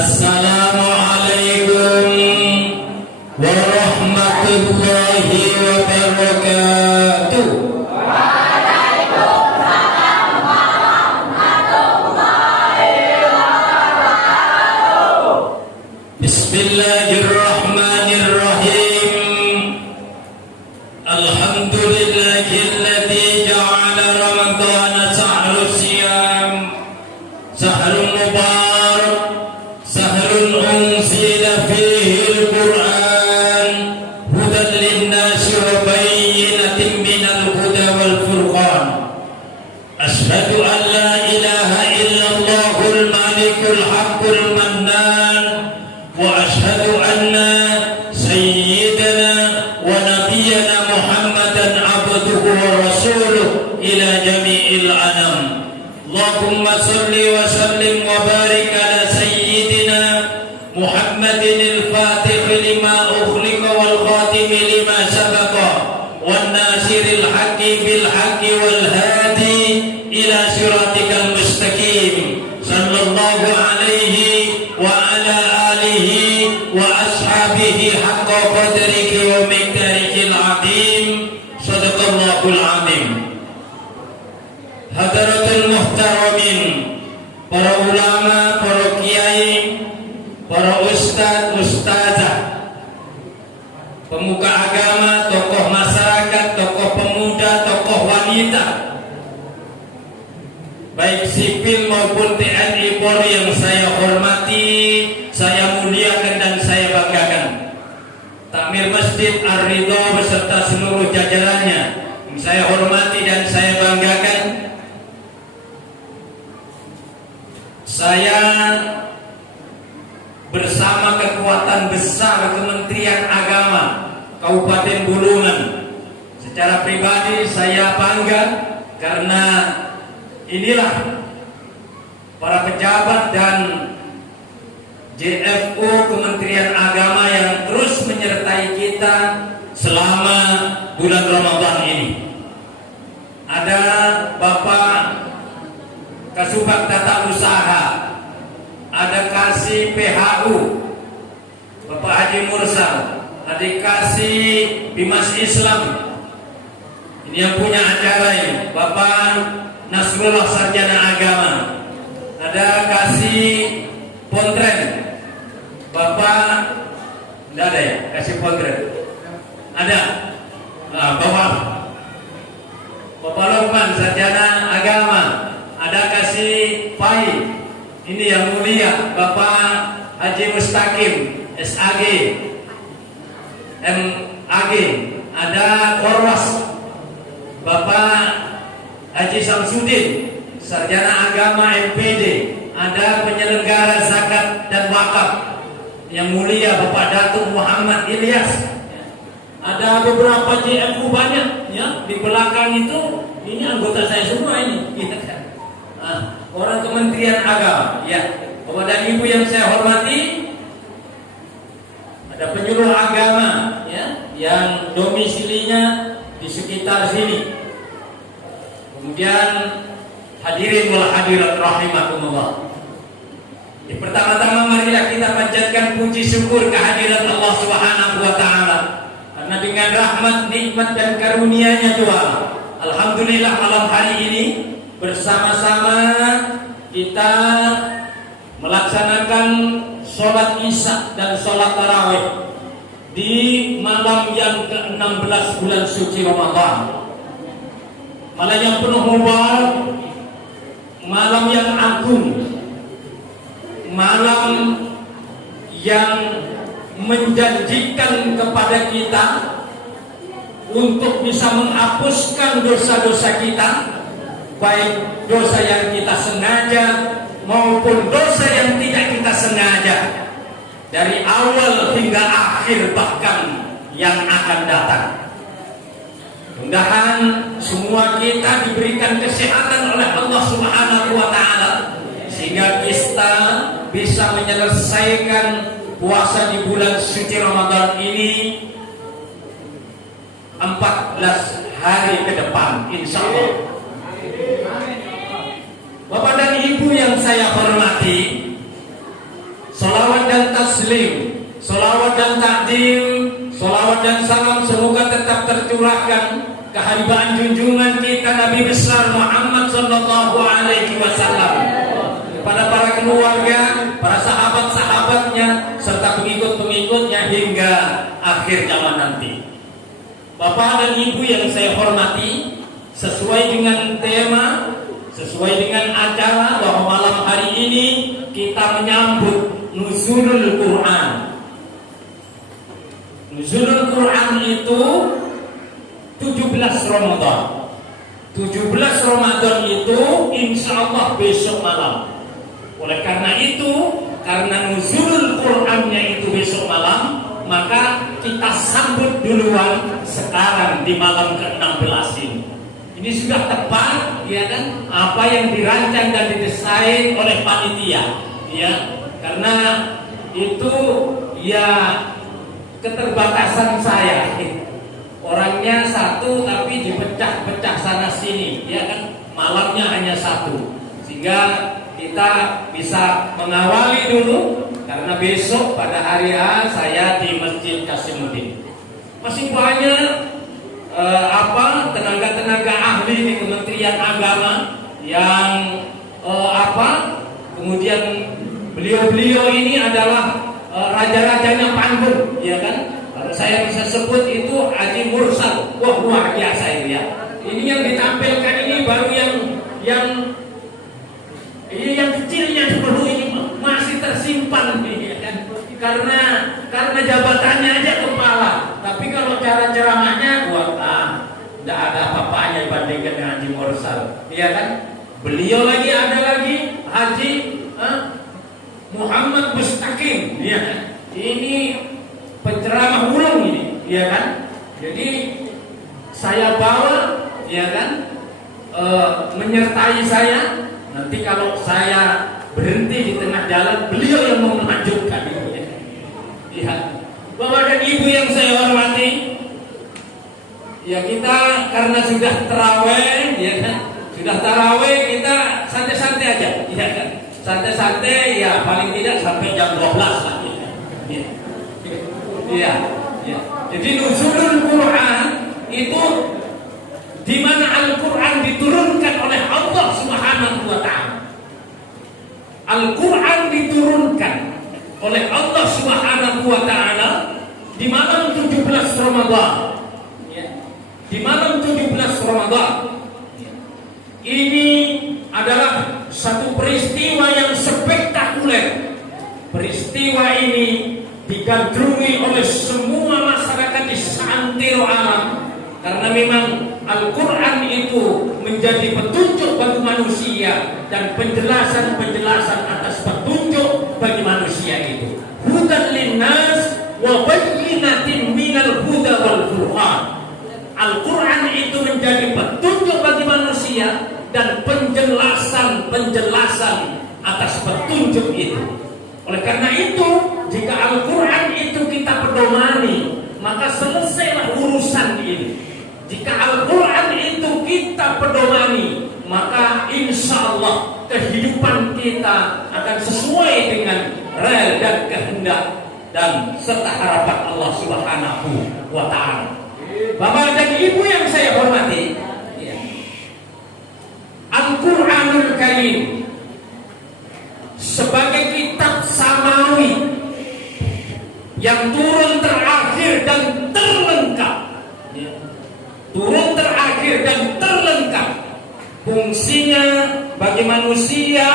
Assalamualaikum warahmatullahi wabarakatuh. Waalaikumsalam warahmatullahi wabarakatuh. Bismillahirrahmanirrahim. Alhamdulillahilladzi ja'ala ramadhana syahrul siyam, syahrul mubarak, syahrul unzila fihil Qur'an, hudan linnasi wa bayyinatin minal huda wal furqan. Asyhadu an la ilaha illallahul malikul haqqul mannan, wa asyhadu anna sayyidana wa nabiyyana Muhammadan abduhu wa rasuluh ila jami'il anam. Allahumma salli wa sallim wa barik ala sayyidina Muhammadin al-fatih lima ukhliqa wal khatim lima sabaqa wan nasiril haqqi bil haqqi wal hadi ila siratikal mustaqim sallallahu alaihi wa ala alihi wa ashabihi haqqa qadrihi wa miqdarihil azim. Sadaqallahul azim. Hadaratul muhtaramin, para ulama, para kiai, para ustadz, ustazah, pemuka agama, tokoh masyarakat, tokoh pemuda, tokoh wanita, baik sipil maupun TNI Polri yang saya hormati, saya muliakan dan saya banggakan. Takmir Masjid Ar-Ridha beserta seluruh jajarannya yang saya hormati dan saya banggakan. Saya bersama kekuatan besar Kementerian Agama Kabupaten Bulungan, secara pribadi saya bangga karena inilah para pejabat dan JFU Kementerian Agama yang terus menyertai kita selama bulan Ramadan ini. Ada Bapak Kasubag Tata Usaha, ada Kasih PHU Bapak Haji Mursal, ada Kasih Bimas Islam, ini yang punya acara ini Bapak Nasrullah Sarjana Agama, ada Kasih Pontren Bapak, tidak ada ya Kasih Pontren, ada Bapak Lokman Sarjana Agama, ada Kasih Pai, ini yang mulia Bapak Haji Mustaqim SAG MAG, ada Korwas Bapak Haji Samsudin Sarjana Agama MPD, ada penyelenggara zakat dan wakaf yang mulia Bapak Datuk Muhammad Ilyas, ada beberapa JFU banyak ya di belakang itu, ini anggota saya semua ini ya kan? Orang Kementerian Agama ya. Kepada ibu yang saya hormati, ada penyuluh agama ya yang domisilinya di sekitar sini. Kemudian hadirin wal hadirat rahimakumullah. Pertama-tama marilah kita panjatkan puji syukur kehadirat Allah Subhanahu wa taala. Karena dengan rahmat, nikmat dan karunia-Nya Tuhan, alhamdulillah malam hari ini bersama-sama kita melaksanakan sholat isya dan sholat tarawih di malam yang ke-16 bulan suci Ramadan. Malam yang penuh mubarak, malam yang agung, malam yang menjanjikan kepada kita untuk bisa menghapuskan dosa-dosa kita, baik dosa yang kita sengaja maupun dosa yang tidak kita sengaja, dari awal hingga akhir bahkan yang akan datang. Mudah-mudahan semua kita diberikan kesehatan oleh Allah Subhanahu wa taala sehingga kita bisa menyelesaikan puasa di bulan suci Ramadan ini 14 hari ke depan insyaallah. Bapak dan Ibu yang saya hormati, salat muslim. Salawat dan takdim, salawat dan salam semoga tetap tercurahkan keharibaan junjungan kita Nabi besar Muhammad sallallahu alaihi wasallam kepada para keluarga, para sahabat-sahabatnya serta pengikut-pengikutnya hingga akhir zaman nanti. Bapak dan Ibu yang saya hormati, sesuai dengan tema, sesuai dengan acara bahwa malam hari ini kita menyambut Nuzulul Quran. Nuzulul Quran itu 17 Ramadan. 17 Ramadan itu insya Allah besok malam. Oleh karena itu, karena Nuzulul Qurannya itu besok malam, maka kita sambut duluan sekarang di malam ke-16 ini. Ini sudah tepat, ya kan? Apa yang dirancang dan didesain oleh panitia, ya. Karena itu ya keterbatasan saya. Orangnya satu tapi dipecah-pecah sana sini, ya kan? Malamnya hanya satu. Sehingga kita bisa mengawali dulu karena besok pada hari A saya di Masjid Kasimuddin. Masih banyak tenaga-tenaga ahli di Kementerian Agama yang kemudian beliau-beliau ini adalah raja-rajanya panggung, ya kan? Kalau saya bisa sebut itu Haji Mursal. Wah, luar biasa itu ya. Ini yang ditampilkan ini baru yang kecilnya dulu ini masih tersimpan ya kan? Karena jabatannya aja kepala. Tapi kalau cara ceramahnya tidak ada apa-apanya dibandingkan dengan Haji Mursal, ya kan? Beliau lagi ada lagi Haji Muhammad Mustaqim, ya kan? Ini penceramah ulung ini, ya kan? Jadi saya bawa, ya kan? Menyertai saya. Nanti kalau saya berhenti di tengah jalan, beliau yang mau melanjutkan itu, ya. Lihat, Bapak dan Ibu yang saya hormati, ya kita karena sudah tarawih, ya kan? Sudah tarawih kita santai-santai aja, ya kan? Santai-santai ya paling tidak sampai jam 12 lah, ya. Iya, ya. Jadi Nuzulul Quran itu di mana Al-Quran diturunkan oleh Allah Subhanahu wa Ta'ala. Al-Quran diturunkan oleh Allah Subhanahu wa Ta'ala di malam 17 Ramadan. Ya. Di malam 17 Ramadan. Ya. Ini adalah satu peristiwa yang spektakuler. Peristiwa ini digandrungi oleh semua masyarakat di seantero alam karena memang Al-Quran itu menjadi petunjuk bagi manusia dan penjelasan-penjelasan atas petunjuk bagi manusia itu. Hudan linnas wa bayyinatin minal huda wal furqan. Al-Quran itu menjadi petunjuk bagi manusia dan penjelasan-penjelasan atas petunjuk itu. Oleh karena itu, jika Al-Quran itu kita pedomani, maka selesailah urusan ini. Jika Al-Quran itu kita pedomani, maka insya Allah kehidupan kita akan sesuai dengan rel dan kehendak dan serta harapan Allah Subhanahu wa Ta'ala. Bapak dan Ibu yang saya hormati, ya. Al-Quranul Karim sebagai kitab samawi yang turun terakhir dan terlengkap, ya. Turun terakhir dan terlengkap. Fungsinya bagi manusia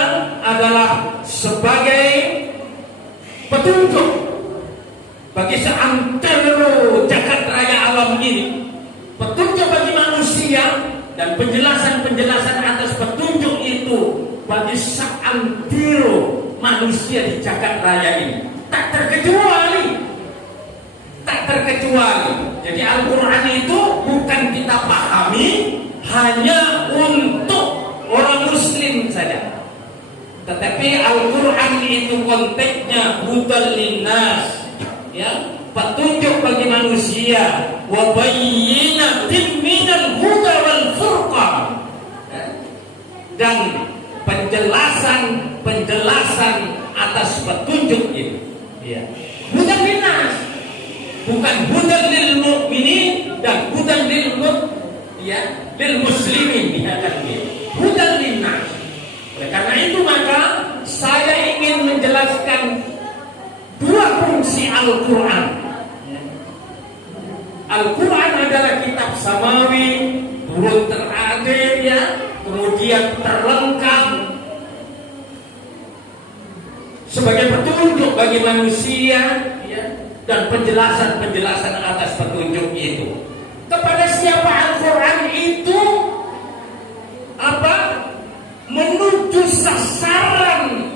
adalah sebagai petunjuk bagi seantero jagat raya alam ini. Petunjuk bagi manusia dan penjelasan-penjelasan atas petunjuk itu bagi seantero manusia di jagat raya ini. Tak terkecuali. Jadi Al-Quran itu bukan kita pahami hanya untuk orang Muslim saja, tetapi Al-Quran itu konteksnya hudal linnas, ya, petunjuk bagi manusia, wa bayyinatin minal huda wal furqan, ya, dan penjelasan atas petunjuk itu, ya. Hudan linnas, bukan hudan lil mu'minin dan hudan lil muslimin, ya kan gitu. Hudan linnas. Oleh karena itu maka saya ingin menjelaskan dua fungsi Al-Quran. Al-Quran adalah kitab samawi, turun terakhir ya, kemudian terlengkap sebagai petunjuk bagi manusia ya, dan penjelasan-penjelasan atas petunjuk itu. Kepada siapa Al-Quran itu menuju sasaran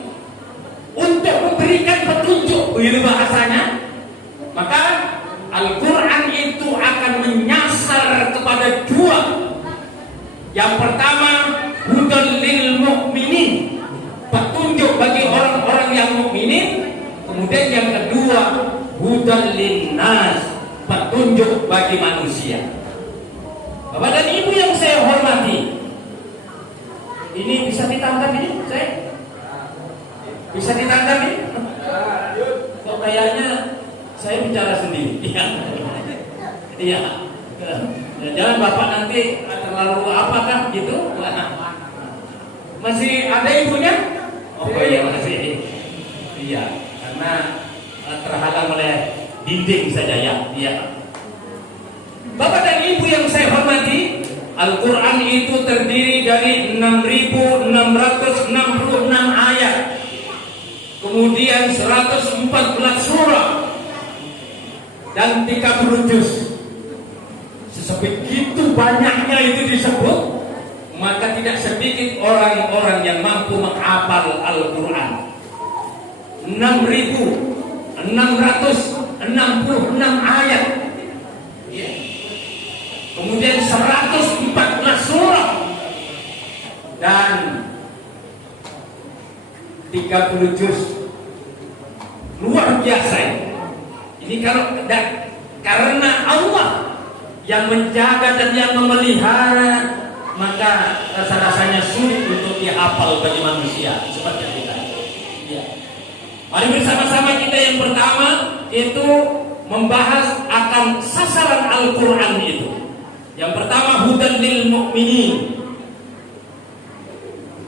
untuk memberikan petunjuk, begitu bahasanya. Maka Al-Quran itu akan menyasar kepada dua. Yang pertama, hudan lil mu'minin, petunjuk bagi orang-orang yang mukminin. Kemudian yang kedua, hudan linnas, petunjuk bagi manusia. Bapak dan Ibu yang saya hormati, ini bisa ditangkap ini? Saya bisa ditangkap ini? Kok kayaknya saya bicara sendiri? Iya. Iya. Jangan Bapak nanti terlalu apakah gitu? Masih ada ibunya? Oh iya masih. Iya, karena terhalang oleh dinding saja ya. Iya. Bapak dan Ibu yang saya hormati, Al-Quran itu terdiri dari 6.666 ayat, kemudian 114 surah dan 30 juz. Sebegitu banyaknya itu disebut, maka tidak sedikit orang-orang yang mampu menghafal Al-Quran. 6.666 ayat, kemudian 114 surah dan 30 juz. Luar biasa ini karena Allah yang menjaga dan yang memelihara, maka rasa-rasanya sulit untuk dihafal bagi manusia seperti kita. Ya. Mari bersama-sama kita yang pertama itu membahas akan sasaran Al-Quran itu. Yang pertama, hudan lil mu'minin,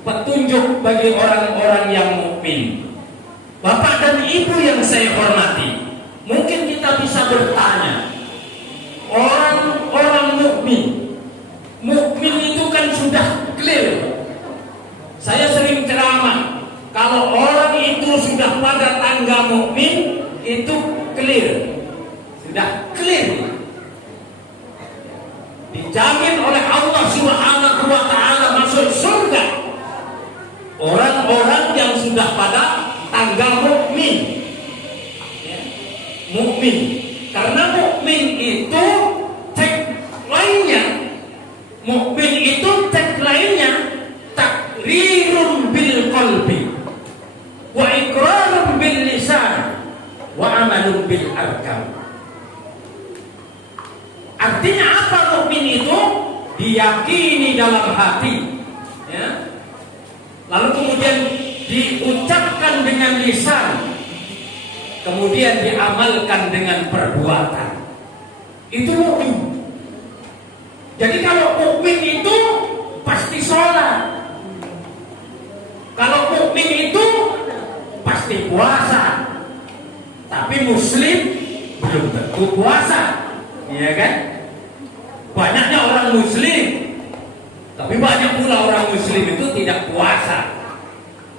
petunjuk bagi orang-orang yang mukmin. Bapak dan Ibu yang saya hormati, mungkin kita bisa bertanya, orang-orang mukmin itu kan sudah clear. Saya sering ceramah, kalau orang itu sudah pada tangga mukmin itu clear, sudah clear, dijamin oleh Allah Subhanahu wa taala masuk surga. Orang-orang yang sudah pada tangga mukmin, ya, mukmin. Karena mukmin itu tagline-nya takrirun bil qalbi wa iqrarun bil lisan wa amalun bil arkan. Artinya apa mukmin itu? Diyakini dalam hati, ya. Lalu kemudian diucapkan dengan lisan, kemudian diamalkan dengan perbuatan. Itu mukmin. Jadi kalau mukmin itu pasti sholat, kalau mukmin itu pasti puasa. Tapi muslim belum tentu puasa, iya kan? Banyaknya orang muslim, tapi banyak pula orang muslim itu tidak puasa.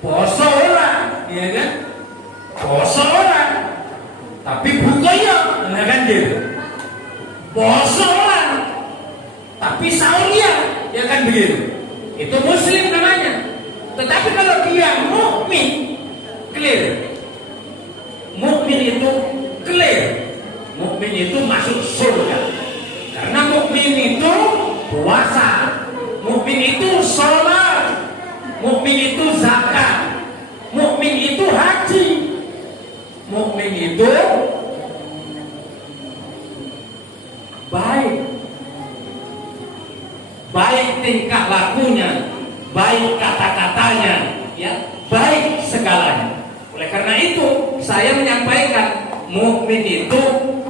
Poso orang, iya kan? Poso orang, tapi bukanya, iya kan gitu. Poso orang, tapi sahur ya kan begitu. Itu muslim namanya. Tetapi kalau dia mukmin, clear. Mukmin itu clear. Mukmin itu masuk surga. Karena mukmin itu puasa, mukmin itu sholat, mukmin itu zakat, mukmin itu haji, mukmin itu baik tingkah lakunya, baik kata-katanya, ya, baik segalanya. Oleh karena itu saya menyampaikan mukmin itu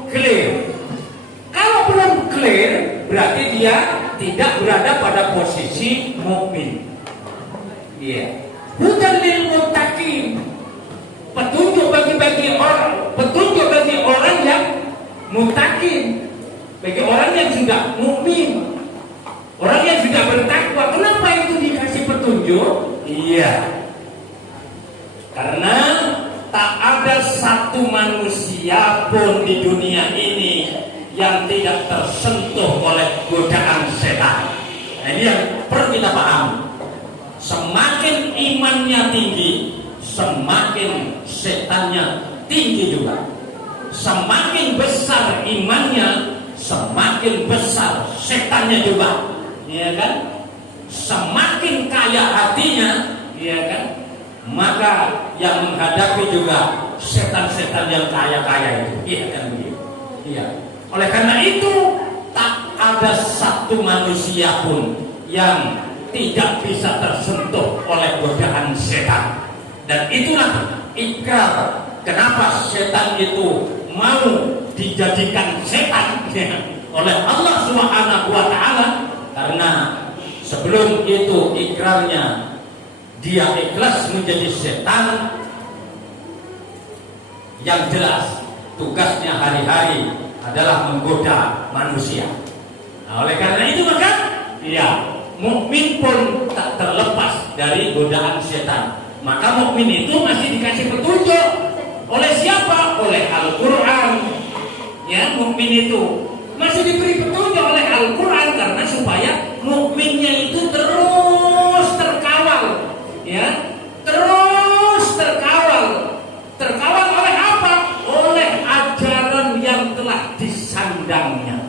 clear. Kalau belum clear, berarti dia tidak berada pada posisi mukmin. Iya. Hudan lil muttaqin. Petunjuk bagi orang yang muttaqin, bagi orang yang sudah mukmin, orang yang sudah bertakwa. Kenapa itu dikasih petunjuk? Iya. Karena tak ada satu manusia pun di dunia ini yang tidak tersentuh oleh godaan setan. Nah, ini yang perlu kita pahami. Semakin imannya tinggi, semakin setannya tinggi juga. Semakin besar imannya, semakin besar setannya juga. Iya kan? Semakin kaya hatinya, iya kan? Maka yang menghadapi juga setan-setan yang kaya-kaya itu. Iya kan begitu? Iya. Oleh karena itu, tak ada satu manusia pun yang tidak bisa tersentuh oleh godaan setan. Dan itulah ikrar kenapa setan itu mau dijadikan setan oleh Allah Subhanahu wa taala, karena sebelum itu ikrarnya dia ikhlas menjadi setan yang jelas tugasnya hari-hari adalah menggoda manusia. Nah, oleh karena itu maka ya mukmin pun tak terlepas dari godaan setan. Maka mukmin itu masih dikasih petunjuk oleh siapa? Oleh Al-Qur'an. Ya, mukmin itu masih diberi petunjuk oleh Al-Qur'an karena supaya mukminnya itu terus terkawal, ya, terus terkawal. Terkawal oleh apa? Oleh ajaran yang telah disandangnya.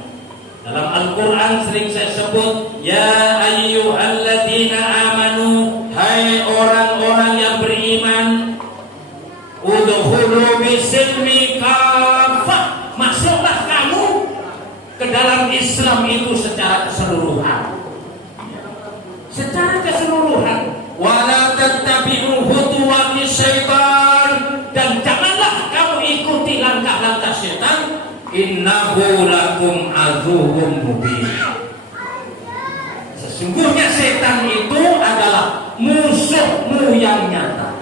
Dalam Al-Quran sering saya sebut, ya ayyuhalladzina amanu, hai orang-orang yang beriman, udkhulu bisilmi kafah, masuklah kamu ke dalam Islam itu secara keseluruhan. Secara keseluruhan. Wala tattabi'u khutuwati syaitan, dan janganlah kamu ikuti langkah-langkah setan. Innahu lakum aduwwum mubin. Sesungguhnya setan itu adalah musuhmu yang nyata.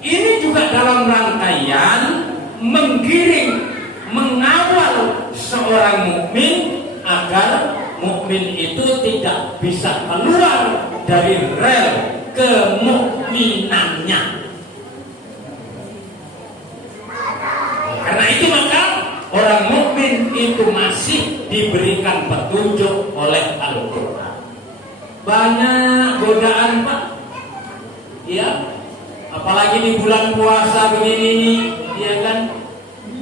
Ini juga dalam rangkaian menggiring, mengawal seorang mukmin agar mukmin itu tidak bisa keluar dari rel kemukminannya. Karena itu maka orang mukmin itu masih diberikan petunjuk oleh Al-Quran. Banyak godaan, Pak. Ya, apalagi di bulan puasa begini nih, ya kan?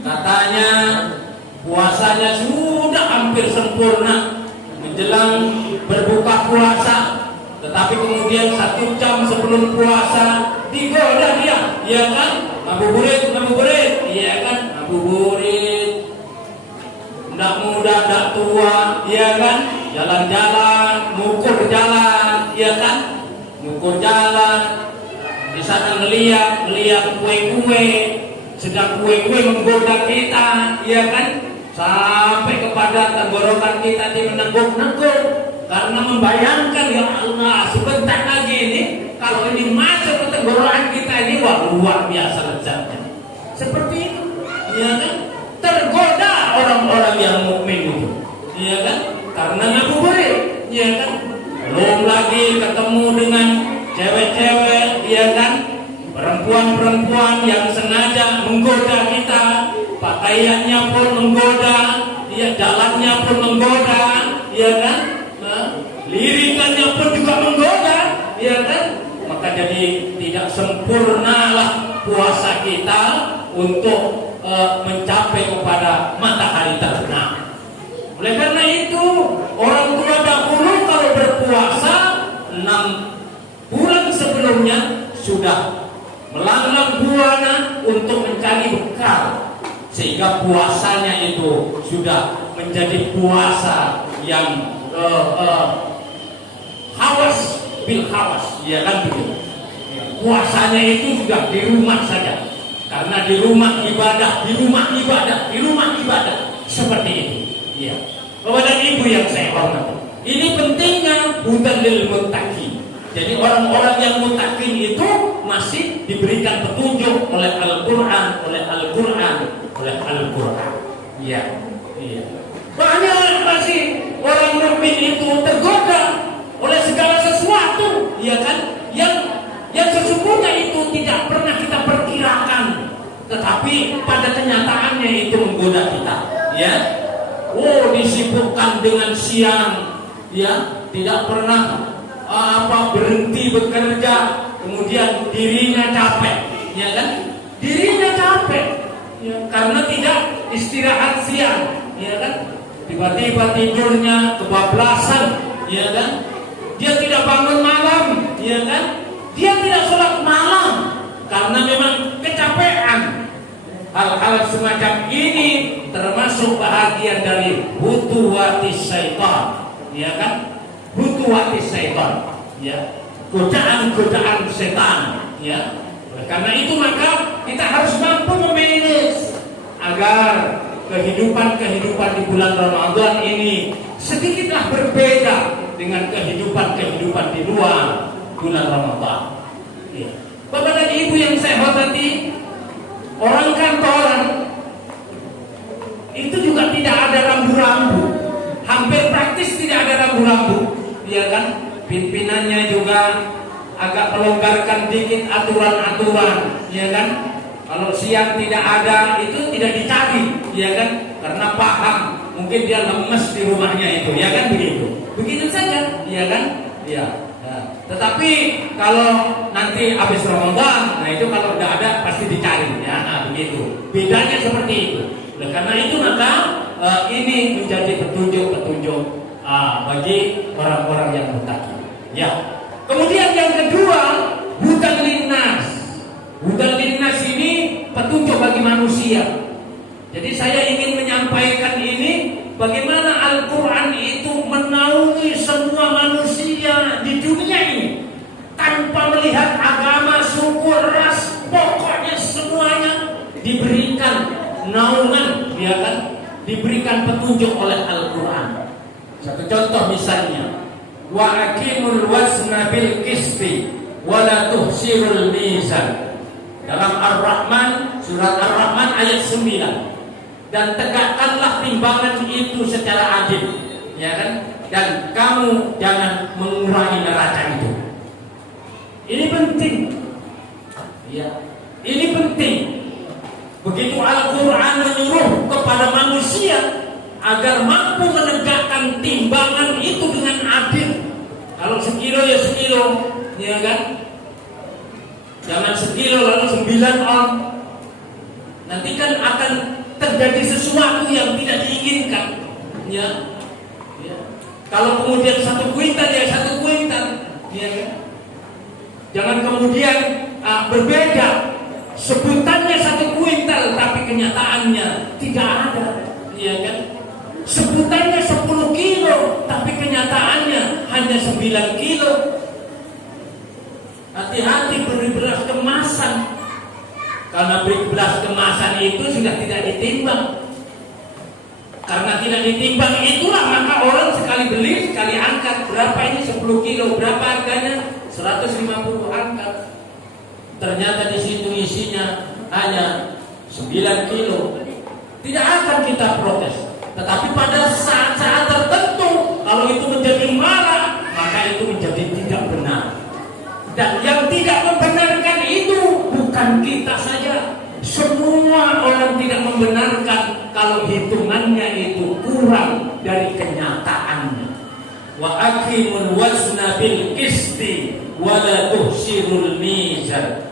Katanya puasanya sudah hampir sempurna menjelang berbuka puasa, tetapi kemudian 1 jam sebelum puasa digoda dia, ya kan? Ngabuburit, ya kan? Ngabuburit. Ndak muda, ndak tua, ya kan? Jalan-jalan, ngukur jalan, ya kan? Ngukur jalan. Di sana ngeliat kue-kue, sedang kue-kue menggoda kita, ya kan? Sampai kepada tenggorokan kita menengguk-nengguk karena membayangkan, ya Allah, sebentar lagi ini kalau ini masuk ke tenggorokan kita ini, wah, luar biasa lezatnya. Seperti itu, ya kan? Tergoda orang-orang yang mukmin itu, ya kan? Karena ngabuburit, ya kan? Belum lagi ketemu dengan cewek-cewek, ya kan? Perempuan-perempuan yang sengaja menggoda kita, pakaiannya pun menggoda, ya, jalannya pun menggoda, ya kan? Lirikannya pun juga menggoda, ya kan? Maka jadi tidak sempurnalah puasa kita untuk mencapai kepada matahari terbenam. Oleh karena itu, orang tua dahulu kalau berpuasa 6 bulan sebelumnya sudah melanglang buana untuk mencari bekal, sehingga puasanya itu sudah menjadi puasa yang hawas bil hawas, ya kan begitu. Puasanya itu sudah di rumah saja, Karena di rumah ibadah, di rumah ibadah, di rumah ibadah, seperti itu. Ya. Bapak dan Ibu yang saya hormati, ini pentingnya hudan lil muttaqin. Jadi orang-orang yang muttaqin itu masih diberikan petunjuk oleh Al-Quran, oleh Al-Quran, oleh Al-Quran. Iya, iya. Banyak masih orang mukmin itu tergoda oleh segala sesuatu, ya kan? Yang sesungguhnya itu tidak pernah kita perkirakan, tetapi pada kenyataannya itu menggoda kita, ya. Oh, disibukkan dengan siang, ya, tidak pernah berhenti bekerja, kemudian dirinya capek, ya kan? Dirinya capek, ya, karena tidak istirahat siang, ya kan? Tiba-tiba tidurnya kebablasan, ya kan? Dia tidak bangun malam, ya kan? Dia tidak sholat malam karena memang kecapean. Hal-hal semacam ini termasuk bahagian dari hutuwatis syaitan, ya kan? Hutuwatis syaitan, ya, godaan-godaan setan, ya. Karena itu maka kita harus mampu memanage agar kehidupan di bulan Ramadan ini sedikitlah berbeda dengan kehidupan di luar bulan Ramadan. Ya. Bapak dan Ibu yang saya hormati, orang kantoran itu juga tidak ada rambu-rambu, hampir praktis tidak ada rambu-rambu, ya kan? Pimpinannya juga agak melonggarkan dikit aturan-aturan, ya kan? Kalau siang tidak ada itu tidak dicari, ya kan? Karena paham mungkin dia lemes di rumahnya itu, ya kan begitu. Begitu saja, ya kan? Ya. Ya. Tetapi kalau nanti habis Ramadan, nah itu kalau tidak ada pasti dicari, ya. Nah, begitu. Bedanya seperti itu. Oleh karena itu maka ini menjadi petunjuk-petunjuk bagi orang-orang yang muttaqin. Ya. Kemudian yang kedua, hudan linnas. Hudan linnas ini petunjuk bagi manusia. Jadi saya ingin menyampaikan ini bagaimana Al-Quran itu menaungi semua manusia di dunia ini tanpa melihat agama, suku, ras, pokoknya semuanya diberikan naungan, ya kan? Diberikan petunjuk oleh Al-Quran. Satu contoh misalnya, wa aqimul wazna bil qisti wa la tuhsirul mizan. Dalam Ar-Rahman, surat Ar-Rahman ayat 9. Dan tegakkanlah timbangan itu secara adil, ya kan? Dan kamu jangan mengurangi neraca itu. Ini penting, ya. Ini penting. Begitu Al-Quran menyuruh kepada manusia agar mampu menegakkan timbangan itu dengan adil. Kalau sekilo ya sekilo, ya kan? Jangan sekilo lalu 9 on. Nanti kan akan terjadi sesuatu yang tidak diinginkan, ya. Ya. Kalau kemudian 1 kuintal ya 1 kuintal, ya kan? Jangan kemudian berbeda, sebutannya 1 kuintal tapi kenyataannya tidak ada, ya kan? Sebutannya 10 kilo tapi kenyataannya hanya 9 kilo. Hati-hati beri beras kemasan. Karena beras kemasan itu sudah tidak ditimbang. Karena tidak ditimbang itulah maka orang sekali beli sekali angkat. Berapa ini 10 kilo? Berapa harganya? 150 angkat. Ternyata di situ isinya hanya 9 kilo. Tidak akan kita protes. Tetapi pada saat-saat tertentu kalau itu menjadi marah, maka itu menjadi tidak benar. Dan yang tidak membenarkan itu bukan kita saja. Semua orang tidak membenarkan kalau hitungannya itu kurang dari kenyataannya. Wa aqimul wazna bil qisti wa la tuhsirul mizan.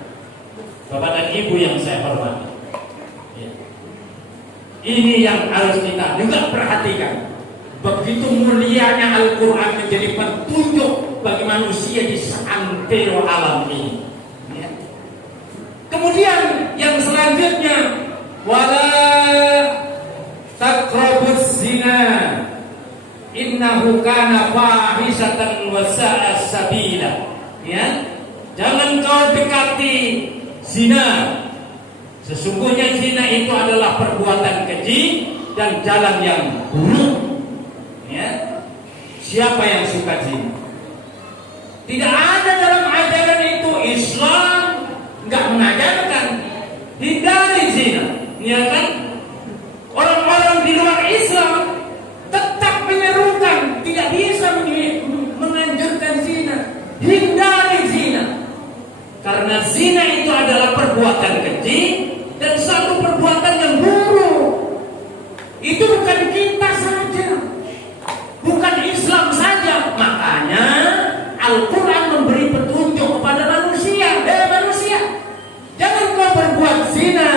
Bapak dan Ibu yang saya hormati, ya. Ini yang harus kita juga perhatikan. Begitu mulianya Al-Quran menjadi petunjuk bagi manusia di seantero alam ini, ya. Kemudian yang selanjutnya, wala taqrabuz zina innahu kana fahisatan wa sa'a sabila, ya. Jangan kau dekati zina. Sesungguhnya zina itu adalah perbuatan keji dan jalan yang buruk. Ya. Siapa yang suka zina? Tidak ada dalam ajaran itu. Islam nggak mengajarkan hindari zina, ya kan? Orang-orang di luar Islam tetap menyerukan, tidak bisa menganjurkan zina. Hindari zina, karena zina itu adalah perbuatan keji dan satu perbuatan yang buruk. Itu bukan kita saja, bukan Islam saja. Makanya Al-Quran memberi petunjuk kepada manusia. Manusia, jangan kau berbuat zina.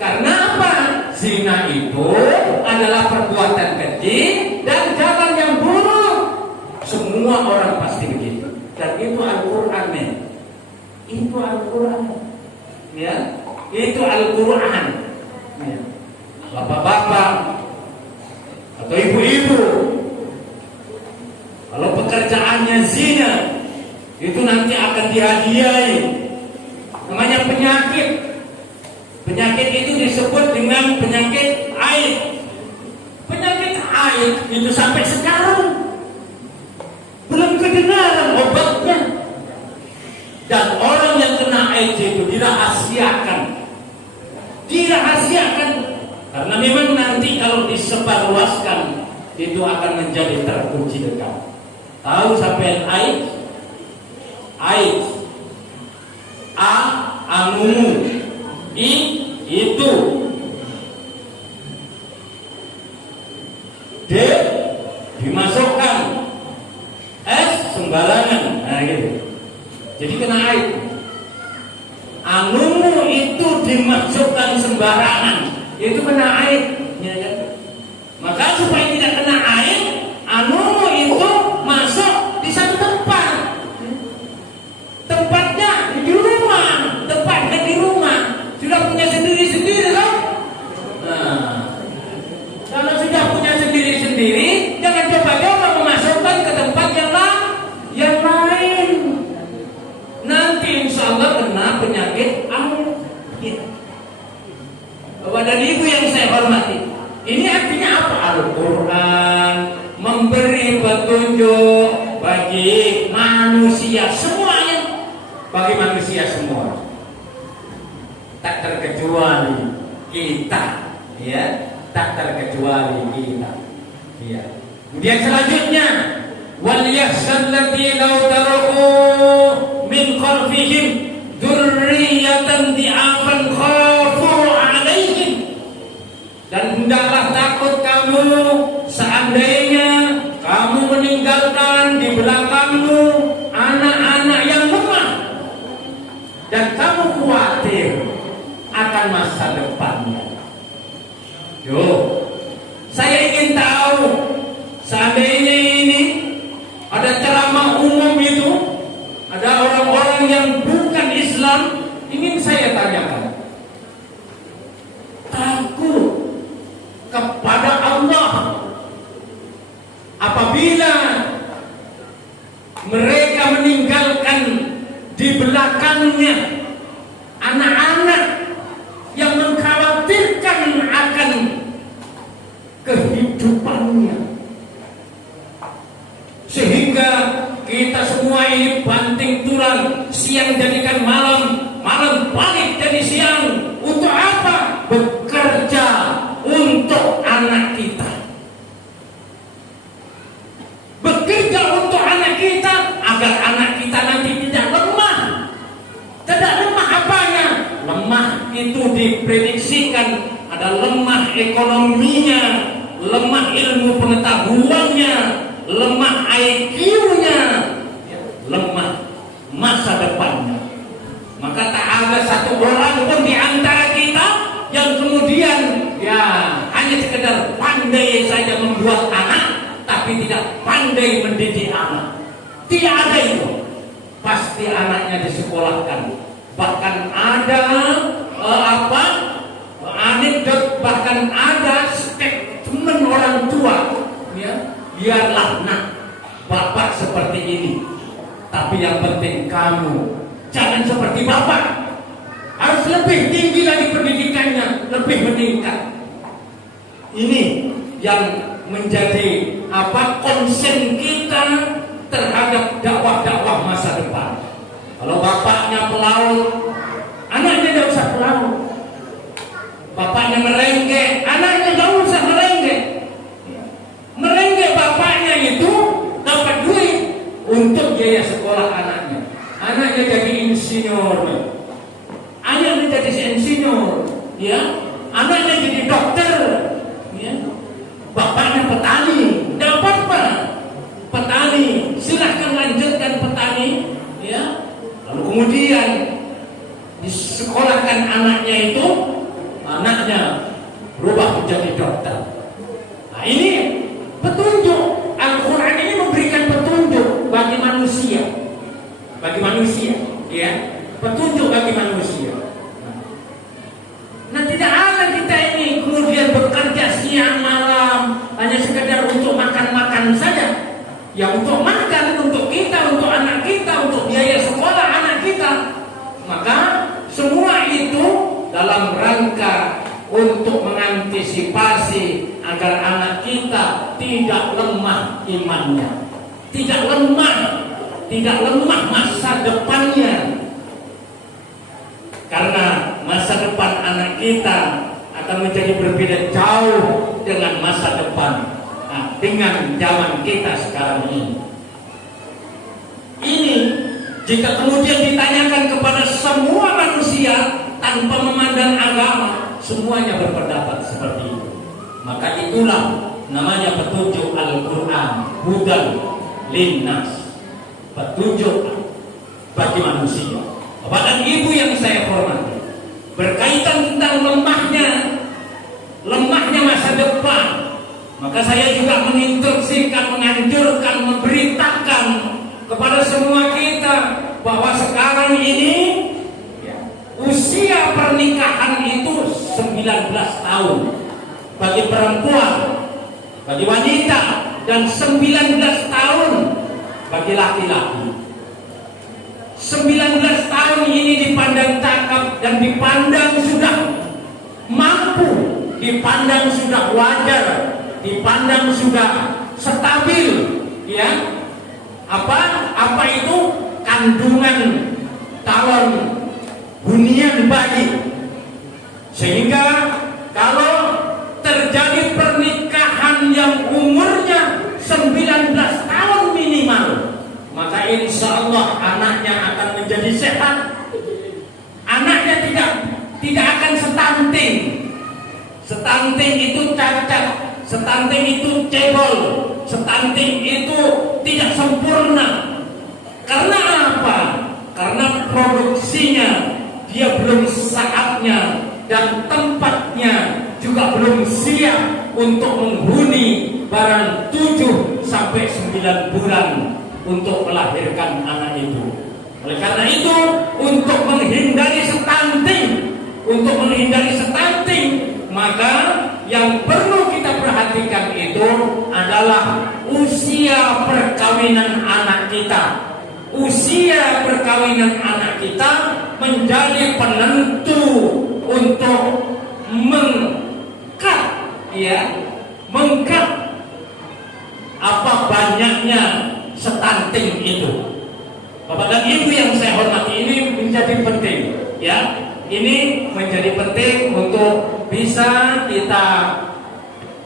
Karena apa? Zina itu adalah perbuatan keji dan jalan yang buruk. Semua orang pasti begitu. Dan itu Al-Quran, men. Itu Al-Quran, ya. Itu Al-Quran, ya. Bapak-bapak atau ibu-ibu, kalau pekerjaannya zina, itu nanti akan dihadiahi. Namanya penyakit. Penyakit itu disebut dengan penyakit AIDS. Penyakit AIDS itu sampai sekarang belum kedengaran obatnya. Dan orang yang kena AIDS itu dirahasiakan. Karena memang nanti kalau disebarluaskan itu akan menjadi terkunci dekat. Tahu sampai AIDS? AIDS. A, anumu. I, itu. D, dimasukkan. S, sembarangan. Nah gitu. Jadi kena AIDS. Anumu itu dimasukkan sembarangan, itu kena AIDS, ya kan? Maka supaya tidak kena AIDS, anumu itu masuk di satu tempat. Tempatnya di rumah, sudah punya sendiri-sendiri kan? Nah, kalau sudah punya sendiri-sendiri, jangan coba-coba memasukkan ke tempat yang lain. Nanti insya Allah kena penyakit AIDS. Ya. Bapak dan Ibu yang saya hormati, ini artinya apa? Al-Quran memberi petunjuk bagi manusia semuanya, bagi manusia semua, tak terkecuali kita, ya, tak terkecuali kita, ya. Kemudian selanjutnya, wal yahzal ladzi law taraku min khalfihim dzurriyyatan di'afan khafu 'alaihim. Dan hendaklah takut kamu seandainya kamu meninggalkan di belakangmu anak-anak yang lemah, dan kamu khawatir akan masa depannya. Yo, saya ingin tahu, seandainya ini ada ceramah umum itu, ada orang-orang yang bukan Islam, ingin saya tanyakan, takut kepada Allah apabila mereka meninggalkan di belakangnya anak-anak yang mengkhawatirkan akan kehidupannya, sehingga kita semua ini banting tulang, siang jadikan malam, malam balik jadi siang. Untuk apa? Bekerja untuk anak kita, bekerja untuk anak kita agar anak kita nanti tidak lemah. Tidak lemah apanya? Lemah itu diprediksikan ada lemah ekonominya, lemah ilmu pengetahuannya, lemah IQ-nya, lemah masa depannya. Maka tak ada satu orang pun di antara kita yang kemudian ya hanya sekedar pandai saja membuat anak, tapi tidak pandai mendidik anak. Tidak ada itu. Pasti anaknya disekolahkan. Bahkan ada anekdot, bahkan ada statement orang tua, ya, biarlah nak bapak seperti ini, tapi yang penting kamu jangan seperti bapak, harus harus lebih tinggi lagi pendidikannya, lebih meningkat. Ini yang menjadi konsen kita terhadap dakwah-dakwah masa depan. Kalau bapaknya pelaut, anaknya tidak usah pelaut. Bapaknya merengge, anaknya tidak usah merengge. Merengge bapaknya itu dapat duit untuk biaya sekolah anaknya. Anaknya jadi insinyur, anaknya jadi insinyur, ya. Anaknya jadi dokter, ya. Bapaknya petani, tidak apa-apa. Petani, silahkan lanjutkan petani, ya. Lalu kemudian disekolahkan anaknya itu, anaknya berubah menjadi dokter. Nah, ini petunjuk. Al-Quran ini memberikan petunjuk bagi manusia, ya, petunjuk bagi manusia. Nah, tidak ada kita ini kemudian bekerja siang malam hanya sekedar untuk makan-makan saja. Ya, untuk makan, untuk kita, untuk anak kita, untuk biaya sekolah anak kita. Maka semua itu dalam rangka untuk mengantisipasi agar anak kita tidak lemah imannya, tidak lemah masa depannya. Karena masa depan anak kita akan menjadi berbeda jauh dengan masa depan dengan zaman kita sekarang ini. Ini jika kemudian ditanyakan kepada semua manusia tanpa memandang agama, semuanya berpendapat seperti itu. Maka itulah namanya petunjuk Al-Quran, hudan linnas, petunjuk bagi manusia. Bapak dan Ibu yang saya hormati, berkaitan tentang lemahnya masa depan, maka saya juga menginstruksikan, menganjurkan, memberitakan kepada semua kita bahwa sekarang ini usia pernikahan itu 19 tahun bagi perempuan, bagi wanita, dan 19 tahun bagi laki-laki. 19 tahun ini dipandang cakep dan dipandang sudah mampu, dipandang sudah wajar, dipandang sudah stabil, ya. Apa itu kandungan calon hunian bayi. Sehingga kalau terjadi pernikahan yang umurnya 19 tahun minimal, maka insya Allah anaknya akan menjadi sehat. Anaknya tidak akan stunting. Stunting itu cacat, stunting itu cebol, stunting itu tidak sempurna. Karena apa? Karena produksinya dia belum saatnya dan tempatnya juga belum siap untuk menghuni barang 7 sampai 9 bulan untuk melahirkan anak itu. Oleh karena itu, untuk menghindari stunting, maka yang perlu kita perhatikan itu adalah usia perkawinan anak kita. Usia perkawinan anak kita menjadi penentu untuk mengkat apa banyaknya stunting itu. Bapak dan Ibu yang saya hormati, ini menjadi penting, ya. Ini menjadi penting untuk bisa kita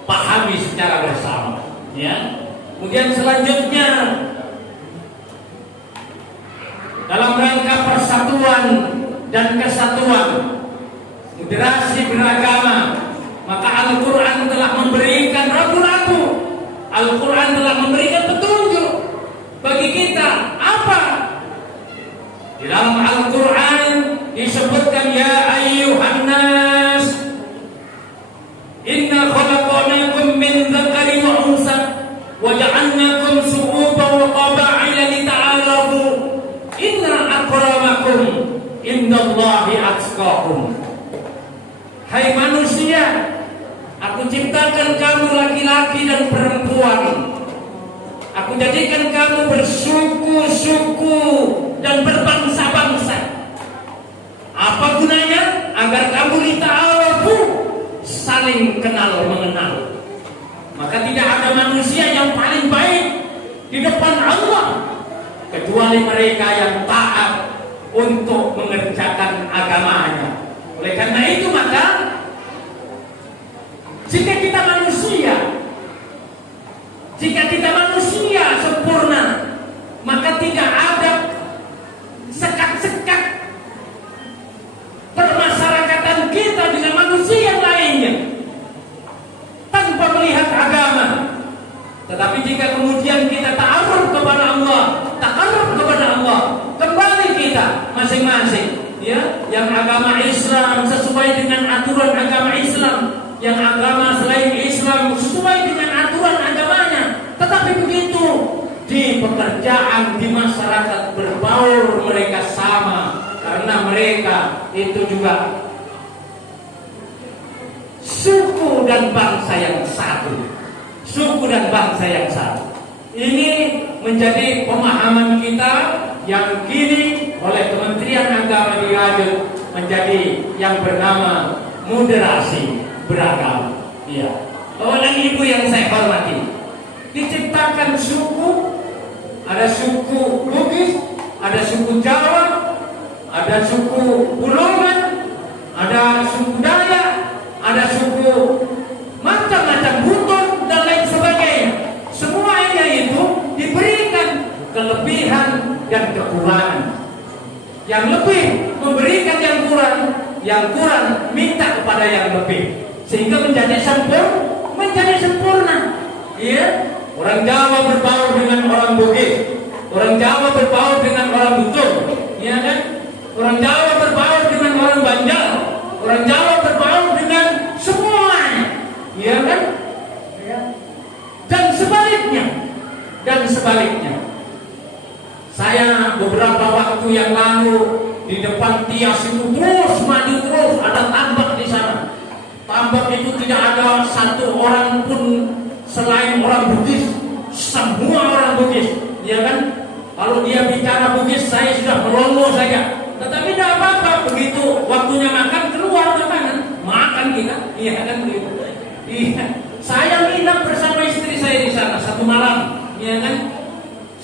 pahami secara bersama, ya. Kemudian selanjutnya, dalam rangka persatuan dan kesatuan, moderasi beragama, maka Al-Quran telah memberikan ragu-ragu. Al-Quran telah memberikan petunjuk bagi kita. Apa? Di dalam Al-Quran disebutkan, ya ayyuhan nas, inna khalaqnakum min dzakari wa unsa wa ja'alnakum syu'uban wa qaba'ila lita'arafu inna akramakum indallahi atqakum. Hai manusia, aku ciptakan kamu laki-laki dan perempuan. Aku jadikan kamu bersuku-suku dan berbangsa-bangsa. Apa gunanya? Agar kamu lita'arafu, saling kenal mengenal. Maka tidak ada manusia yang paling baik di depan Allah kecuali mereka yang taat untuk mengerjakan agamanya. Oleh karena itu maka jika kita manusia sempurna, maka tidak ada sekat-sekat permasyarakatan kita dengan manusia yang lainnya tanpa melihat agama. Tetapi jika kemudian kita ta'aruf kepada Allah, takarruf kepada Allah, kembali kita masing-masing, ya, yang agama Islam sesuai dengan aturan agama Islam, yang agama selain Islam sesuai dengan aturan agamanya. Tetapi begitu di pekerjaan, di masyarakat berbaur mereka sama, karena mereka itu juga suku dan bangsa yang satu. Suku dan bangsa yang satu. Ini menjadi pemahaman kita yang kini oleh Kementerian Agama dirajut menjadi yang bernama moderasi beragama. Ya. Bapak dan Ibu yang saya hormati, diciptakan suku, ada suku Bugis, ada suku Jawa, ada suku Bulungan, ada suku Dayak, ada suku macam-macam Buton dan lain sebagainya. Semuanya itu diberikan kelebihan dan kekurangan. Yang lebih memberikan yang kurang minta kepada yang lebih, sehingga menjadi sempurna. Iya, orang Jawa berbaur dengan orang Bugis, orang Jawa berbaur dengan orang Buton, iya kan? Orang Jawa berbaur dengan orang Banjar, orang Jawa berbaur dengan semuanya, iya kan? Dan sebaliknya. Saya beberapa waktu yang lalu di depan Tias itu terus maju terus, ada tambak di sana. Tambak itu tidak ada satu orang pun selain orang Bugis, semua orang Bugis, ya kan? Kalau dia bicara Bugis, saya sudah melongo saja. Tetapi tidak apa-apa, begitu waktunya makan keluar makanan, makan kita, iya kan begitu. Iya, saya nginap bersama istri saya di sana satu malam. Ya kan?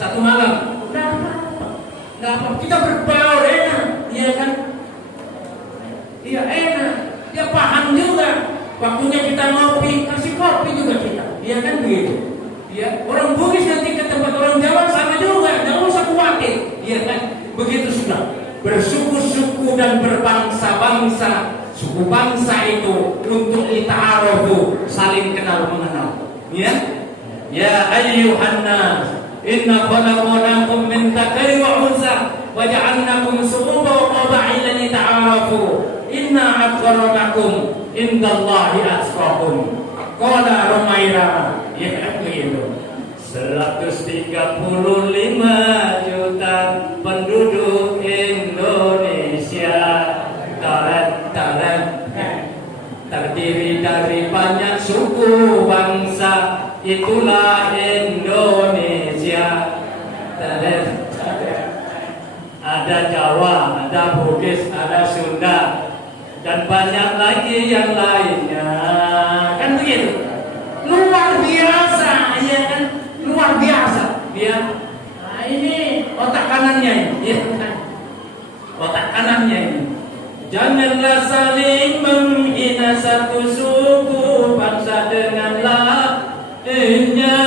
Satu malam. Udah apa? Kita berbaur enak, iya kan? Iya enak. Dia paham juga. Waktunya kita ngopi, kasih kopi juga kita. Iya kan begitu? Iya. Orang Bugis nanti ke tempat orang Jawa sama juga. Jangan usah khawatir. Iya kan? Begitu sudah. Bersuku-suku dan berbangsa-bangsa. Suku bangsa itu untuk lita'arafu, saling kenal mengenal. Iya? Ya ayyuhan nas, inna khalaqnakum min dzakarin wa unsa wa ja'alnakum shu'uban wa qaba'ila lita'arafu. Inna akramakum indallahi atqakum. Qala Rumairah, ya begitu. 135 juta penduduk Indonesia, terdiri dari banyak suku bangsa. Itulah Indonesia. Ada Jawa, ada Bugis, ada Sunda, dan banyak lagi yang lainnya. Kan begitu? Luar biasa, ya kan? Luar biasa. Dia, nah ini otak kanannya ini, ya kan? Otak kanannya ini. Janganlah saling menghina satu suku bangsa dengan lainnya.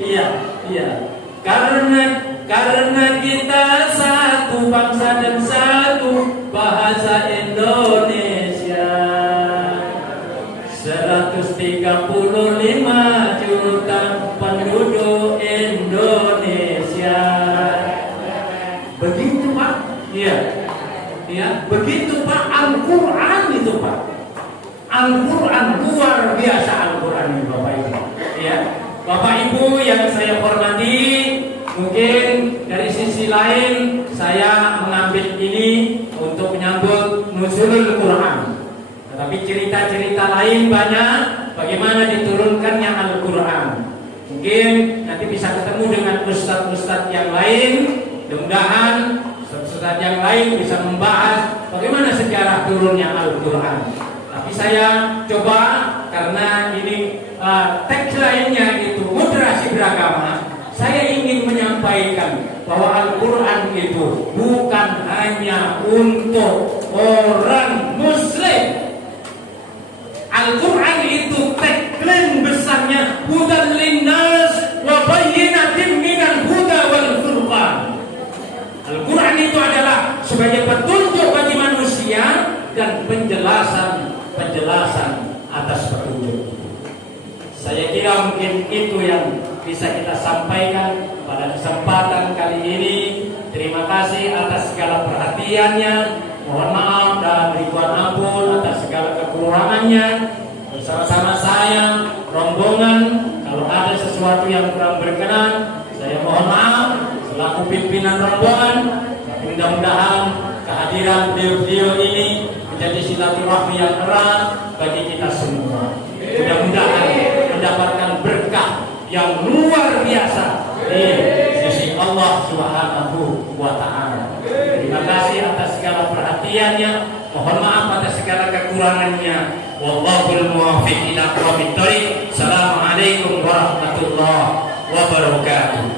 Iya. Karena kita satu bangsa dan satu bahasa Indonesia. 135 juta penduduk Indonesia. Begitu Pak? Iya. Begitu Pak, Al-Quran itu Pak. Al-Quran luar biasa, Al-Quran ini Bapak Ibu. Ya, Bapak Ibu yang saya hormati, mungkin dari sisi lain saya mengambil ini untuk menyambut nuzulul Quran. Tetapi cerita-cerita lain banyak bagaimana diturunkannya Al-Quran. Mungkin nanti bisa ketemu dengan ustadz-ustadz yang lain. Mudah-mudahan ustadz yang lain bisa membahas bagaimana sejarah turunnya Al-Quran. Tapi saya coba, karena ini tagline-nya itu moderasi beragama, saya ingin menyampaikan bahwa Al-Quran itu bukan hanya untuk orang Muslim. Al-Quran itu tagline besarnya hudan linnas wa bayyinatin minal huda wal furqan. Al-Quran itu adalah sebagai petunjuk bagi manusia dan penjelasan atas petunjuk. Saya kira mungkin itu yang bisa kita sampaikan pada kesempatan kali ini. Terima kasih atas segala perhatiannya. Mohon maaf dan ribuan ampun atas segala kekurangannya. Bersama-sama saya, rombongan, kalau ada sesuatu yang kurang berkenan, saya mohon maaf selaku pimpinan rombongan. Mudah-mudahan kehadiran beliau ini menjadi silaturahmi yang erat bagi kita semua. Mudah-mudahan mendapatkan berkah yang luar biasa di sisi Allah Subhanahu wa Ta'ala. Terima kasih atas segala perhatiannya. Mohon maaf atas segala kekurangannya. Wallahul muwaffiq ila aqwamit thoriq. Assalamualaikum warahmatullahi wabarakatuh.